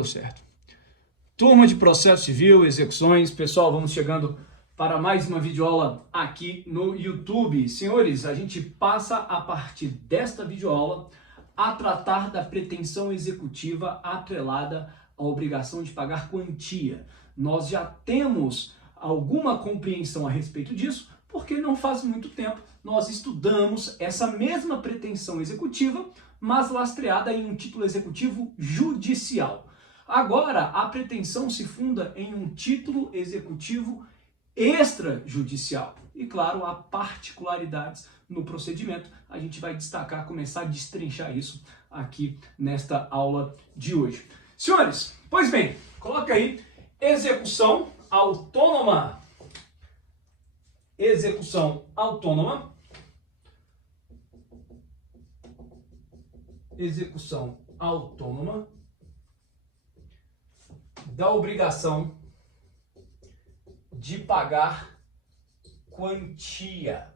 deu certo. Turma de Processo Civil, Execuções, pessoal, vamos chegando para mais uma videoaula aqui no YouTube. Senhores, a gente passa a partir desta videoaula a tratar da pretensão executiva atrelada à obrigação de pagar quantia. Nós já temos alguma compreensão a respeito disso, porque não faz muito tempo nós estudamos essa mesma pretensão executiva, mas lastreada em um título executivo judicial. Agora, a pretensão se funda em um título executivo extrajudicial. E, claro, há particularidades no procedimento. A gente vai destacar, começar a destrinchar isso aqui nesta aula de hoje. Senhores, pois bem, coloca aí execução autônoma. Execução autônoma. Execução autônoma da obrigação de pagar quantia.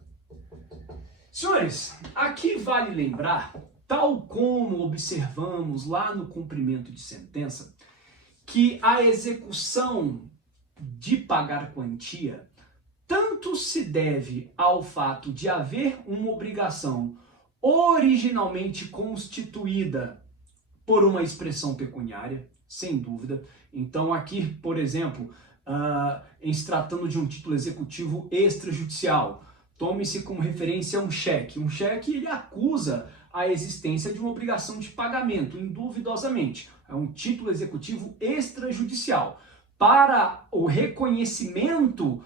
Senhores, aqui vale lembrar, tal como observamos lá no cumprimento de sentença, que a execução de pagar quantia tanto se deve ao fato de haver uma obrigação originalmente constituída por uma expressão pecuniária, sem dúvida. Então aqui, por exemplo, em se tratando de um título executivo extrajudicial, tome-se como referência um cheque. Um cheque, ele acusa a existência de uma obrigação de pagamento, induvidosamente. É um título executivo extrajudicial. Para o reconhecimento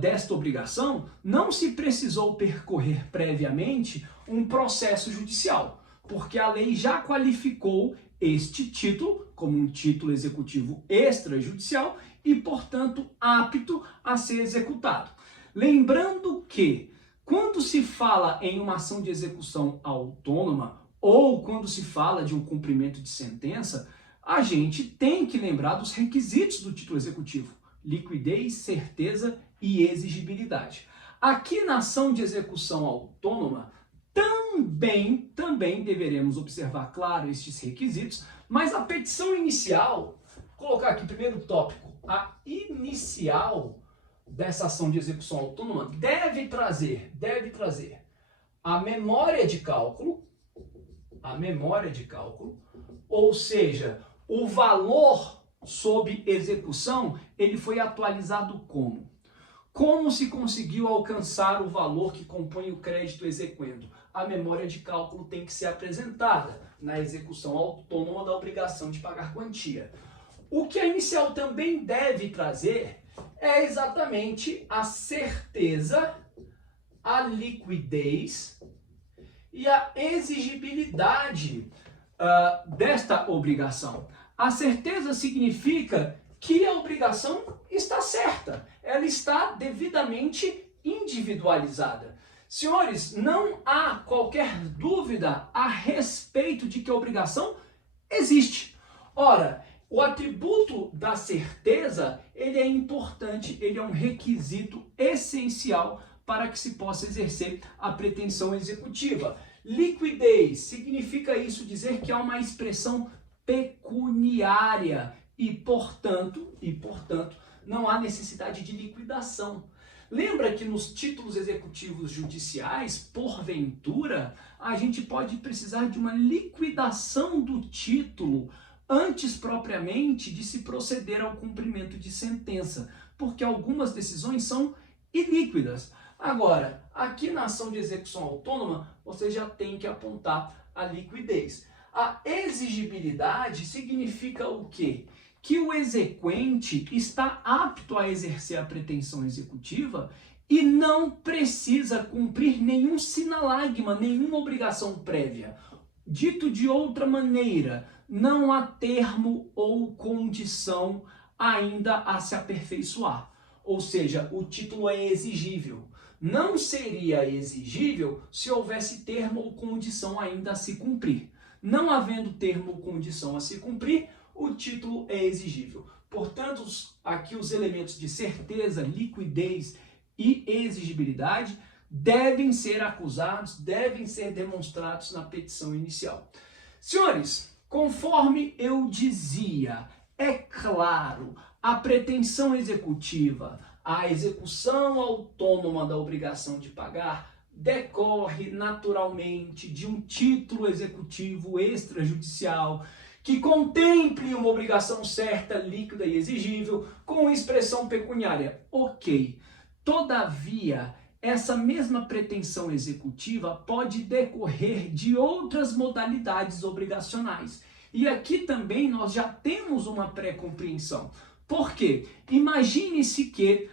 desta obrigação, não se precisou percorrer previamente um processo judicial, porque a lei já qualificou este título como um título executivo extrajudicial e, portanto, apto a ser executado. Lembrando que, quando se fala em uma ação de execução autônoma ou quando se fala de um cumprimento de sentença, a gente tem que lembrar dos requisitos do título executivo: liquidez, certeza e exigibilidade. Aqui na ação de execução autônoma, também deveremos observar, claro, estes requisitos, mas a petição inicial, vou colocar aqui primeiro tópico, a inicial dessa ação de execução autônoma deve trazer a memória de cálculo, ou seja, o valor sob execução, ele foi atualizado como? Como se conseguiu alcançar o valor que compõe o crédito exequendo? A memória de cálculo tem que ser apresentada na execução autônoma da obrigação de pagar quantia. O que a inicial também deve trazer é exatamente a certeza, a liquidez e a exigibilidade desta obrigação. A certeza significa que a obrigação está certa, ela está devidamente individualizada. Senhores, não há qualquer dúvida a respeito de que a obrigação existe. Ora, o atributo da certeza, ele é importante, ele é um requisito essencial para que se possa exercer a pretensão executiva. Liquidez, significa isso dizer que há uma expressão pecuniária e, portanto, não há necessidade de liquidação. Lembra que nos títulos executivos judiciais, porventura, a gente pode precisar de uma liquidação do título antes propriamente de se proceder ao cumprimento de sentença, porque algumas decisões são ilíquidas. Agora, aqui na ação de execução autônoma, você já tem que apontar a liquidez. A exigibilidade significa o quê? Que o exequente está apto a exercer a pretensão executiva e não precisa cumprir nenhum sinalagma, nenhuma obrigação prévia. Dito de outra maneira, não há termo ou condição ainda a se aperfeiçoar. Ou seja, o título é exigível. Não seria exigível se houvesse termo ou condição ainda a se cumprir. Não havendo termo ou condição a se cumprir, o título é exigível. Portanto, aqui os elementos de certeza, liquidez e exigibilidade devem ser acusados, devem ser demonstrados na petição inicial. Senhores, Conforme eu dizia, é claro, a pretensão executiva, a execução autônoma da obrigação de pagar, decorre naturalmente de um título executivo extrajudicial que contemple uma obrigação certa, líquida e exigível com expressão pecuniária. Ok. Todavia, essa mesma pretensão executiva pode decorrer de outras modalidades obrigacionais. E aqui também nós já temos uma pré-compreensão. Por quê? Imagine-se que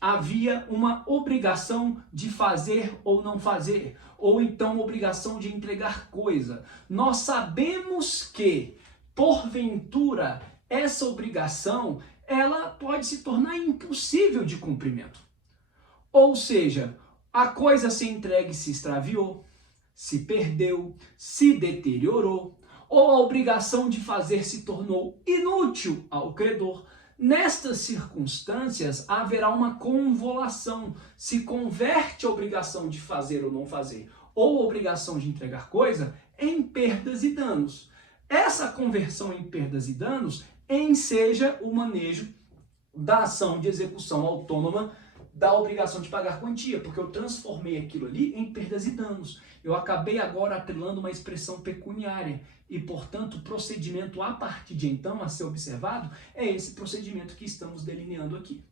havia uma obrigação de fazer ou não fazer, ou então obrigação de entregar coisa. Nós sabemos que, porventura, essa obrigação ela pode se tornar impossível de cumprimento. Ou seja, a coisa se entregue se extraviou, se perdeu, se deteriorou, ou a obrigação de fazer se tornou inútil ao credor. Nestas circunstâncias, haverá uma convolução, se converte a obrigação de fazer ou não fazer, ou a obrigação de entregar coisa, em perdas e danos. Essa conversão em perdas e danos enseja o manejo da ação de execução autônoma da obrigação de pagar quantia, porque eu transformei aquilo ali em perdas e danos. Eu acabei agora atrelando uma expressão pecuniária e, portanto, o procedimento a partir de então a ser observado é esse procedimento que estamos delineando aqui.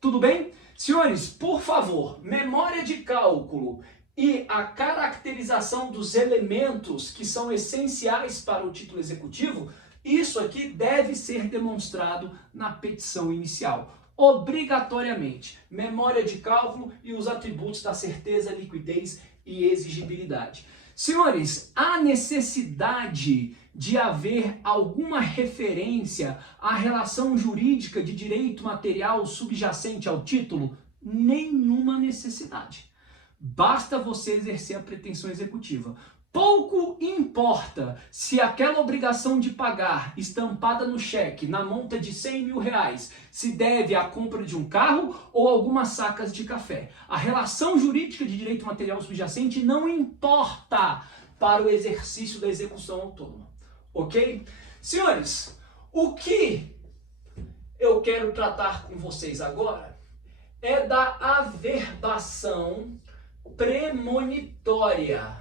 Tudo bem? Senhores, por favor, memória de cálculo e a caracterização dos elementos que são essenciais para o título executivo, isso aqui deve ser demonstrado na petição inicial. Obrigatoriamente, memória de cálculo e os atributos da certeza, liquidez e exigibilidade. Senhores, há necessidade de haver alguma referência à relação jurídica de direito material subjacente ao título? Nenhuma necessidade. Basta você exercer a pretensão executiva. Pouco importa se aquela obrigação de pagar estampada no cheque na monta de R$100.000 se deve à compra de um carro ou algumas sacas de café. A relação jurídica de direito material subjacente não importa para o exercício da execução autônoma. Ok? Senhores, o que eu quero tratar com vocês agora é da averbação premonitória.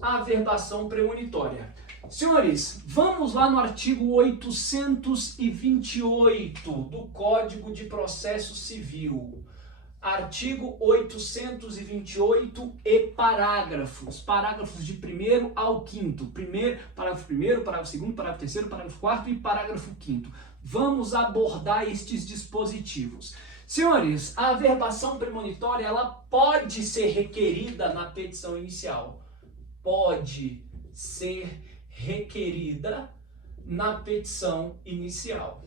Averbação premonitória. Senhores, vamos lá no artigo 828 do Código de Processo Civil. Artigo 828 e parágrafos. Parágrafos de 1º ao 5º. Parágrafo 1º, parágrafo 2º, parágrafo 3º, parágrafo 4º e parágrafo 5º. Vamos abordar estes dispositivos. Senhores, a averbação premonitória ela pode ser requerida na petição inicial. Pode ser requerida na petição inicial.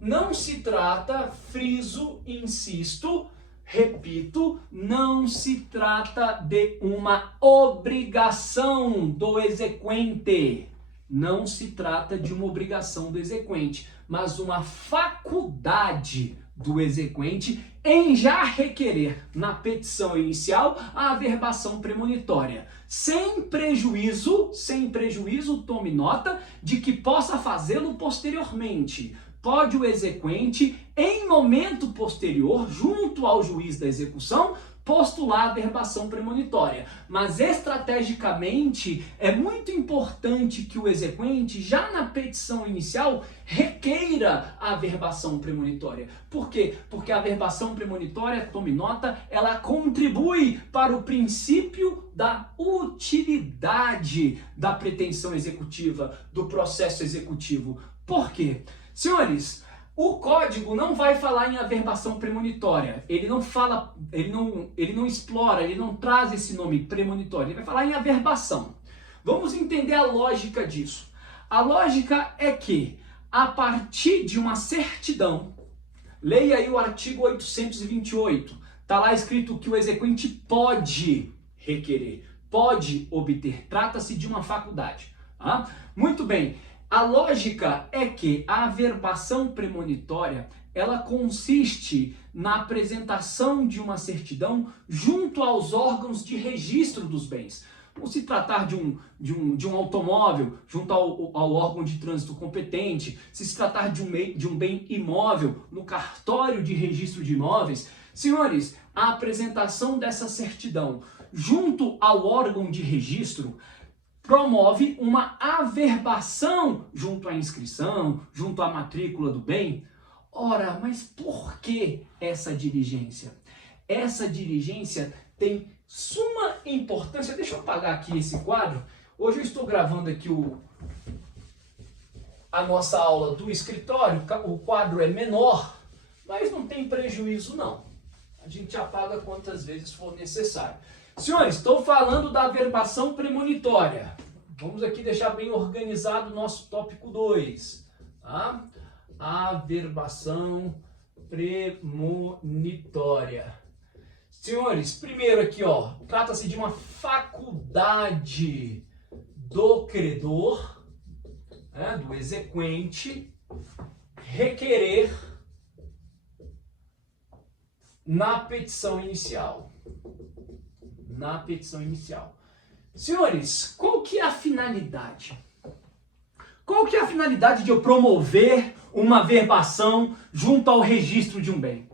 Não se trata, friso, insisto, repito, não se trata de uma obrigação do exequente. Não se trata de uma obrigação do exequente, mas uma faculdade do exequente em já requerer na petição inicial a averbação premonitória, sem prejuízo, tome nota, de que possa fazê-lo posteriormente. Pode o exequente, em momento posterior, junto ao juiz da execução, postular a averbação premonitória. Mas estrategicamente é muito importante que o exequente, já na petição inicial, requeira a averbação premonitória. Por quê? Porque a averbação premonitória, tome nota, ela contribui para o princípio da utilidade da pretensão executiva, do processo executivo. Por quê? Senhores, o código não vai falar em averbação premonitória. Ele não fala, ele não explora, ele não traz esse nome premonitório. Ele vai falar em averbação. Vamos entender a lógica disso. A lógica é que, a partir de uma certidão, leia aí o artigo 828. Está lá escrito que o exequente pode requerer, pode obter. Trata-se de uma faculdade. Ah? Muito bem. A lógica é que a averbação premonitória, ela consiste na apresentação de uma certidão junto aos órgãos de registro dos bens. Ou se tratar de um automóvel junto ao órgão de trânsito competente, se tratar de um bem imóvel no cartório de registro de imóveis, senhores, a apresentação dessa certidão junto ao órgão de registro promove uma averbação junto à inscrição, junto à matrícula do bem. Ora, mas por que essa diligência? Essa diligência tem suma importância. Deixa eu apagar aqui esse quadro. Hoje eu estou gravando aqui a nossa aula do escritório. O quadro é menor, mas não tem prejuízo não. A gente apaga quantas vezes for necessário. Senhores, estou falando da averbação premonitória. Vamos aqui deixar bem organizado o nosso tópico 2. Tá? Averbação premonitória. Senhores, primeiro aqui, ó, trata-se de uma faculdade do credor, né, do exequente, requerer na petição inicial. Na petição inicial. Senhores, qual que é a finalidade? Qual que é a finalidade de eu promover uma averbação junto ao registro de um bem?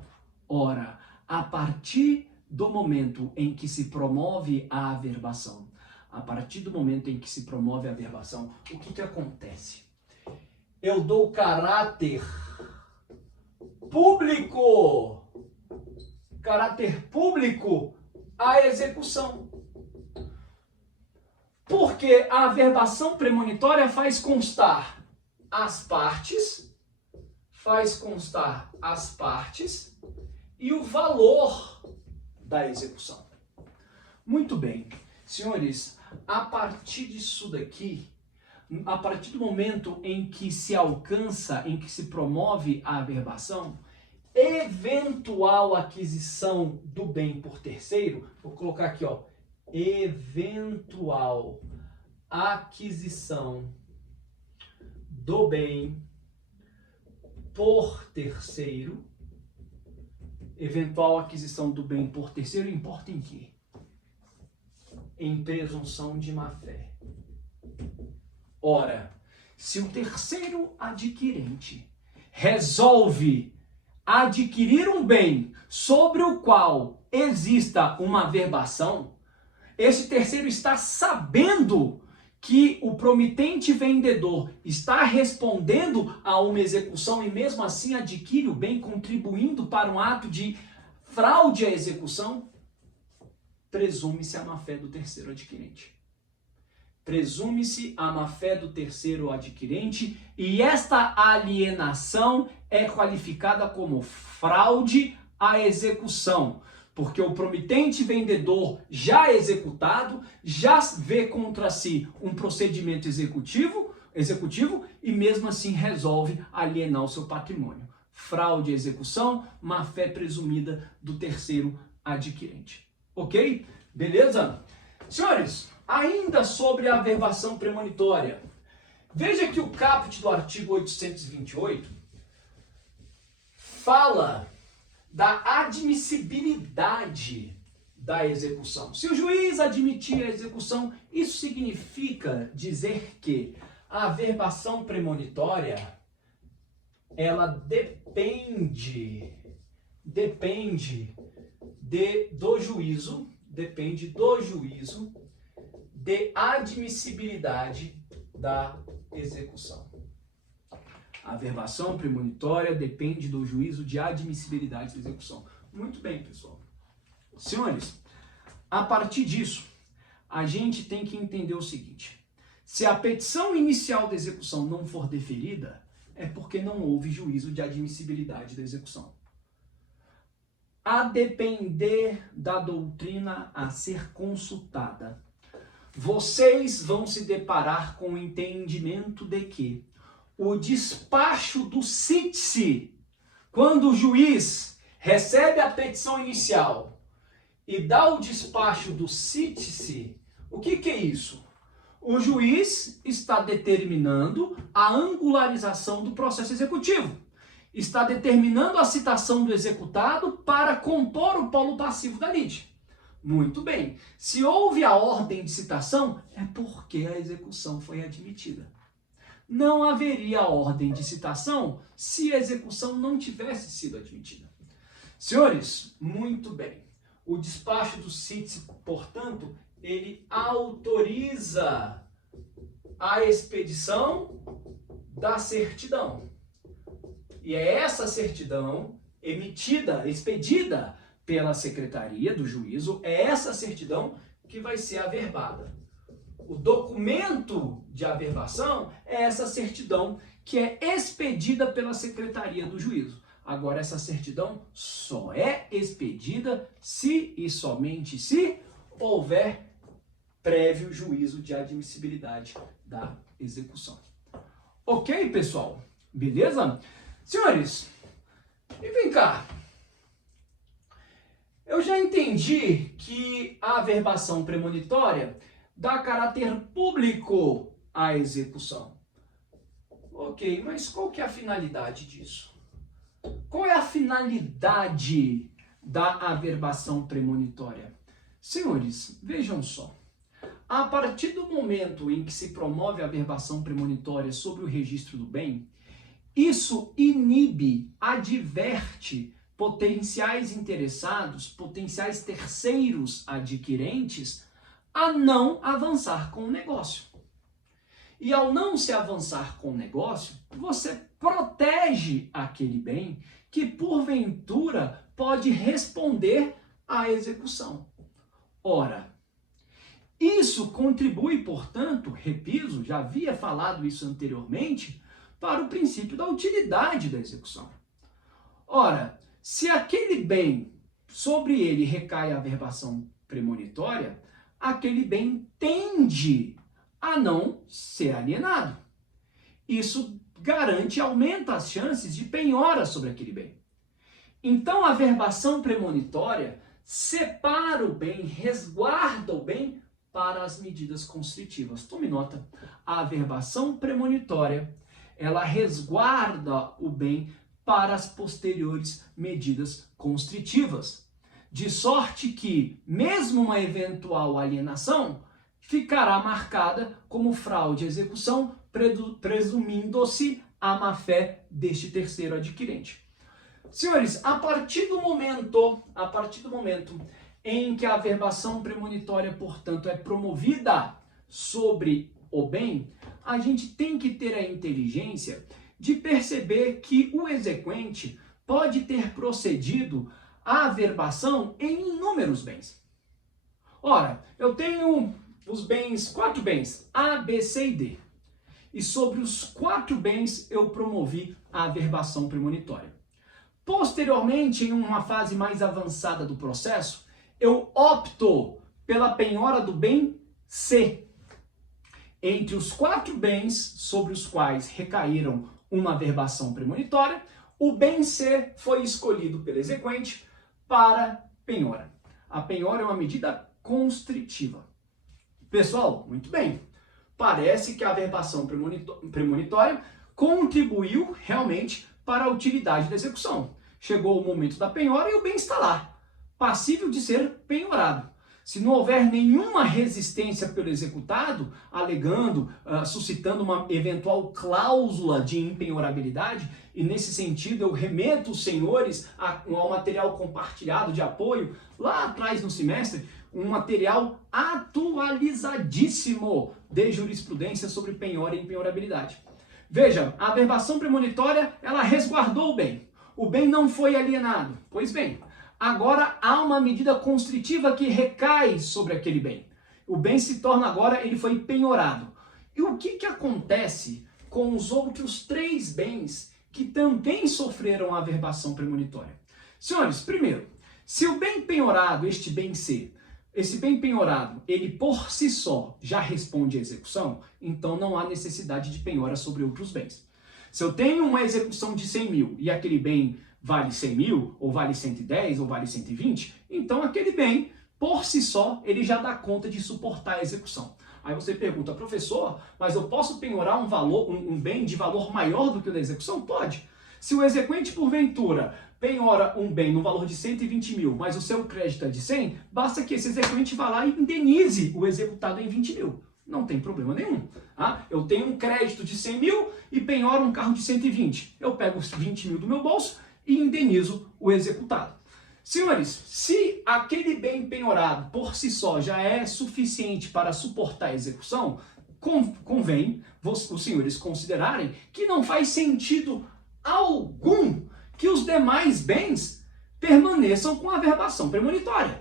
Ora, a partir do momento em que se promove a averbação, o que acontece? Eu dou caráter público à execução. Porque a averbação premonitória faz constar as partes e o valor da execução. Muito bem, senhores, a partir disso daqui, a partir do momento em que se alcança, em que se promove a averbação, eventual aquisição do bem por terceiro, vou colocar aqui, ó, eventual aquisição do bem por terceiro. Eventual aquisição do bem por terceiro importa em quê? Em presunção de má-fé. Ora, se o terceiro adquirente resolve adquirir um bem sobre o qual exista uma averbação, esse terceiro está sabendo que o promitente vendedor está respondendo a uma execução e mesmo assim adquire o bem, contribuindo para um ato de fraude à execução, presume-se a má-fé do terceiro adquirente. Presume-se a má-fé do terceiro adquirente e esta alienação é qualificada como fraude à execução. Porque o promitente vendedor já executado, já vê contra si um procedimento executivo e mesmo assim resolve alienar o seu patrimônio. Fraude à execução, má-fé presumida do terceiro adquirente. Ok? Beleza? Senhores, ainda sobre a averbação premonitória. Veja que o caput do artigo 828 fala da admissibilidade da execução. Se o juiz admitir a execução, isso significa dizer que a averbação premonitória, ela depende do juízo de admissibilidade da execução. A averbação premonitória depende do juízo de admissibilidade da execução. Muito bem, pessoal. Senhores, a partir disso, a gente tem que entender o seguinte. Se a petição inicial da execução não for deferida, é porque não houve juízo de admissibilidade da execução. A depender da doutrina a ser consultada, vocês vão se deparar com o entendimento de que o despacho do cítice, quando o juiz recebe a petição inicial e dá o despacho do cítice, o que é isso? O juiz está determinando a angularização do processo executivo. Está determinando a citação do executado para compor o polo passivo da lide. Muito bem. Se houve a ordem de citação, é porque a execução foi admitida. Não haveria ordem de citação se a execução não tivesse sido admitida. Senhores, muito bem. O despacho do CITES, portanto, ele autoriza a expedição da certidão. E é essa certidão emitida, expedida pela Secretaria do Juízo, é essa certidão que vai ser averbada. O documento de averbação é essa certidão que é expedida pela Secretaria do Juízo. Agora, essa certidão só é expedida se e somente se houver prévio juízo de admissibilidade da execução. Ok, pessoal? Beleza? Senhores, e vem cá. Eu já entendi que a averbação premonitória dá caráter público à execução. Ok, mas qual que é a finalidade disso? Qual é a finalidade da averbação premonitória? Senhores, vejam só. A partir do momento em que se promove a averbação premonitória sobre o registro do bem, isso inibe, adverte potenciais interessados, potenciais terceiros adquirentes, a não avançar com o negócio. E ao não se avançar com o negócio, você protege aquele bem que, porventura, pode responder à execução. Ora, isso contribui, portanto, repito, já havia falado isso anteriormente, para o princípio da utilidade da execução. Ora, se aquele bem, sobre ele recai a averbação premonitória, aquele bem tende a não ser alienado. Isso garante, aumenta as chances de penhora sobre aquele bem. Então, a averbação premonitória separa o bem, resguarda o bem para as medidas constritivas. Tome nota, a averbação premonitória, ela resguarda o bem para as posteriores medidas constritivas, de sorte que, mesmo uma eventual alienação, ficará marcada como fraude à execução, presumindo-se a má-fé deste terceiro adquirente. Senhores, a partir do momento em que a averbação premonitória, portanto, é promovida sobre o bem, a gente tem que ter a inteligência de perceber que o exequente pode ter procedido à averbação em inúmeros bens. Ora, eu tenho os bens, 4 bens, A, B, C e D. E sobre os 4 bens eu promovi a averbação premonitória. Posteriormente, em uma fase mais avançada do processo, eu opto pela penhora do bem C. Entre os 4 bens sobre os quais recaíram uma averbação premonitória, o bem C foi escolhido pelo exequente para penhora. A penhora é uma medida constritiva. Pessoal, muito bem. Parece que a averbação premonitória contribuiu realmente para a utilidade da execução. Chegou o momento da penhora e o bem está lá, passível de ser penhorado. Se não houver nenhuma resistência pelo executado, alegando, suscitando uma eventual cláusula de impenhorabilidade, e nesse sentido eu remeto os senhores ao material compartilhado de apoio, lá atrás no semestre, um material atualizadíssimo de jurisprudência sobre penhora e impenhorabilidade. Veja, a averbação premonitória, ela resguardou o bem. O bem não foi alienado. Pois bem, agora há uma medida constritiva que recai sobre aquele bem. O bem se torna agora, ele foi penhorado. E o que acontece com os outros 3 bens que também sofreram a averbação premonitória? Senhores, primeiro, se o bem penhorado, este bem C, esse bem penhorado, ele por si só já responde à execução, então não há necessidade de penhora sobre outros bens. Se eu tenho uma execução de 100 mil e aquele bem vale 100 mil, ou vale 110, ou vale 120, então aquele bem, por si só, ele já dá conta de suportar a execução. Aí você pergunta, professor, mas eu posso penhorar um bem de valor maior do que o da execução? Pode. Se o exequente, porventura, penhora um bem no valor de 120 mil, mas o seu crédito é de 100, basta que esse exequente vá lá e indenize o executado em 20 mil. Não tem problema nenhum. Tá? Eu tenho um crédito de 100 mil e penhoro um carro de 120. Eu pego os 20 mil do meu bolso e indenizo o executado. Senhores, se aquele bem penhorado por si só já é suficiente para suportar a execução, convém os senhores considerarem que não faz sentido algum que os demais bens permaneçam com a averbação premonitória.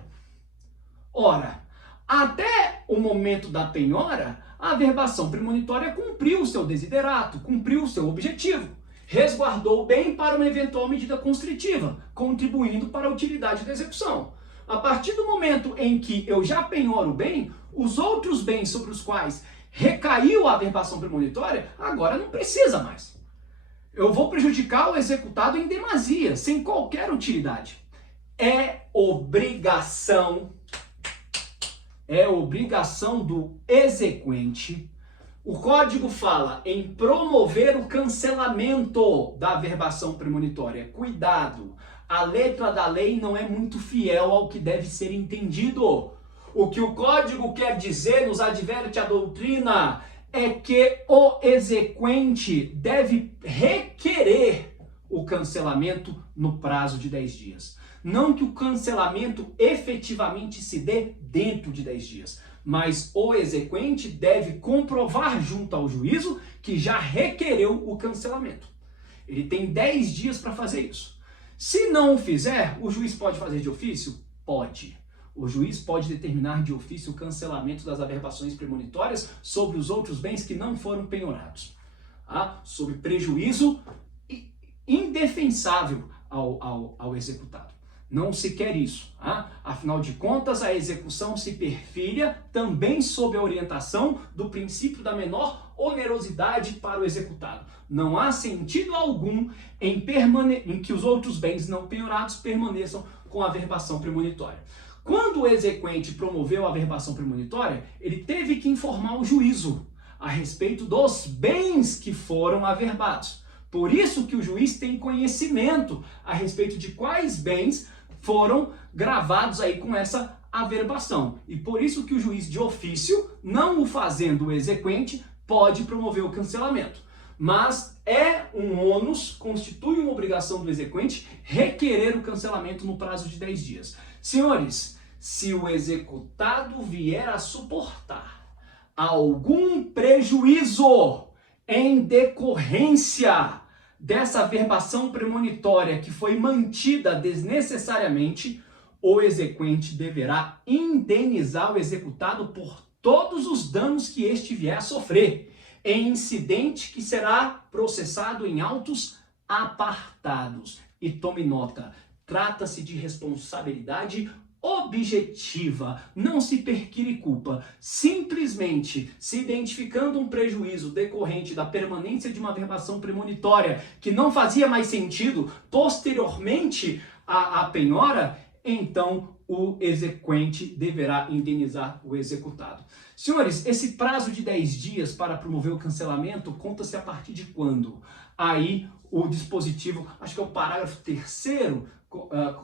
Ora, até o momento da penhora, a averbação premonitória cumpriu o seu desiderato, cumpriu o seu objetivo. Resguardou o bem para uma eventual medida constritiva, contribuindo para a utilidade da execução. A partir do momento em que eu já penhoro o bem, os outros bens sobre os quais recaiu a averbação premonitória, agora não precisa mais. Eu vou prejudicar o executado em demasia, sem qualquer utilidade. É obrigação do exequente. O código fala em promover o cancelamento da averbação premonitória. Cuidado, a letra da lei não é muito fiel ao que deve ser entendido. O que o código quer dizer, nos adverte a doutrina, é que o exequente deve requerer o cancelamento no prazo de 10 dias. Não que o cancelamento efetivamente se dê dentro de 10 dias, mas o exequente deve comprovar junto ao juízo que já requereu o cancelamento. Ele tem 10 dias para fazer isso. Se não o fizer, o juiz pode fazer de ofício? Pode. O juiz pode determinar de ofício o cancelamento das averbações premonitórias sobre os outros bens que não foram penhorados, sob prejuízo indefensável ao executado. Não se quer isso. Afinal de contas, a execução se perfilha também sob a orientação do princípio da menor onerosidade para o executado. Não há sentido algum em que os outros bens não penhorados permaneçam com a averbação premonitória. Quando o exequente promoveu a averbação premonitória, ele teve que informar o juízo a respeito dos bens que foram averbados. Por isso que o juiz tem conhecimento a respeito de quais bens foram gravados aí com essa averbação. E por isso que o juiz de ofício, não o fazendo o exequente, pode promover o cancelamento. Mas é um ônus, constitui uma obrigação do exequente requerer o cancelamento no prazo de 10 dias. Senhores, se o executado vier a suportar algum prejuízo em decorrência dessa averbação premonitória que foi mantida desnecessariamente, o exequente deverá indenizar o executado por todos os danos que este vier a sofrer, em incidente que será processado em autos apartados. E tome nota, trata-se de responsabilidade objetiva, não se perquire culpa. Simplesmente se identificando um prejuízo decorrente da permanência de uma averbação premonitória que não fazia mais sentido posteriormente à penhora, então o exequente deverá indenizar o executado. Senhores, esse prazo de 10 dias para promover o cancelamento conta-se a partir de quando? Aí o dispositivo, acho que é o parágrafo 3º,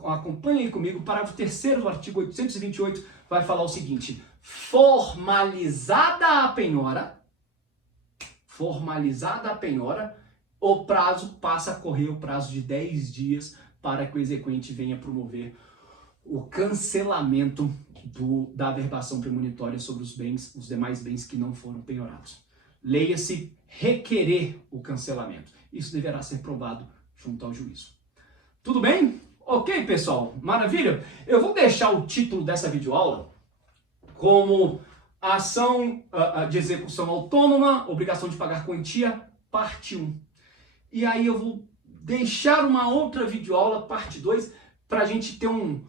acompanhe comigo, o parágrafo 3º do artigo 828 vai falar o seguinte: formalizada a penhora, o prazo passa a correr o prazo de 10 dias para que o exequente venha promover o cancelamento da averbação premonitória sobre os demais bens que não foram penhorados. Leia-se requerer o cancelamento. Isso deverá ser provado junto ao juízo. Tudo bem? Ok, pessoal? Maravilha? Eu vou deixar o título dessa videoaula como ação de execução autônoma, obrigação de pagar quantia, parte 1. E aí eu vou deixar uma outra videoaula, parte 2, para a gente ter um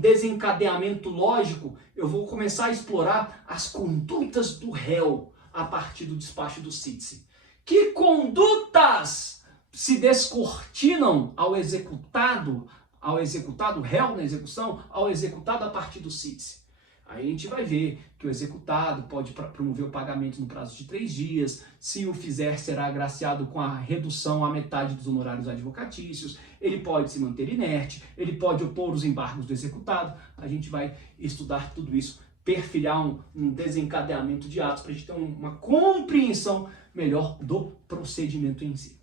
desencadeamento lógico. Eu vou começar a explorar as condutas do réu a partir do despacho do CITSE. Que condutas se descortinam ao executado réu na execução, ao executado a partir do CITSE? Aí a gente vai ver que o executado pode promover o pagamento no prazo de 3 dias, se o fizer será agraciado com a redução à metade dos honorários advocatícios, ele pode se manter inerte, ele pode opor os embargos do executado. A gente vai estudar tudo isso, perfilhar um desencadeamento de atos para a gente ter uma compreensão melhor do procedimento em si.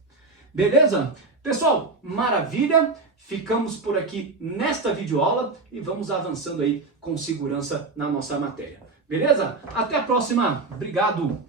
Beleza? Pessoal, maravilha! Ficamos por aqui nesta videoaula e vamos avançando aí com segurança na nossa matéria. Beleza? Até a próxima. Obrigado!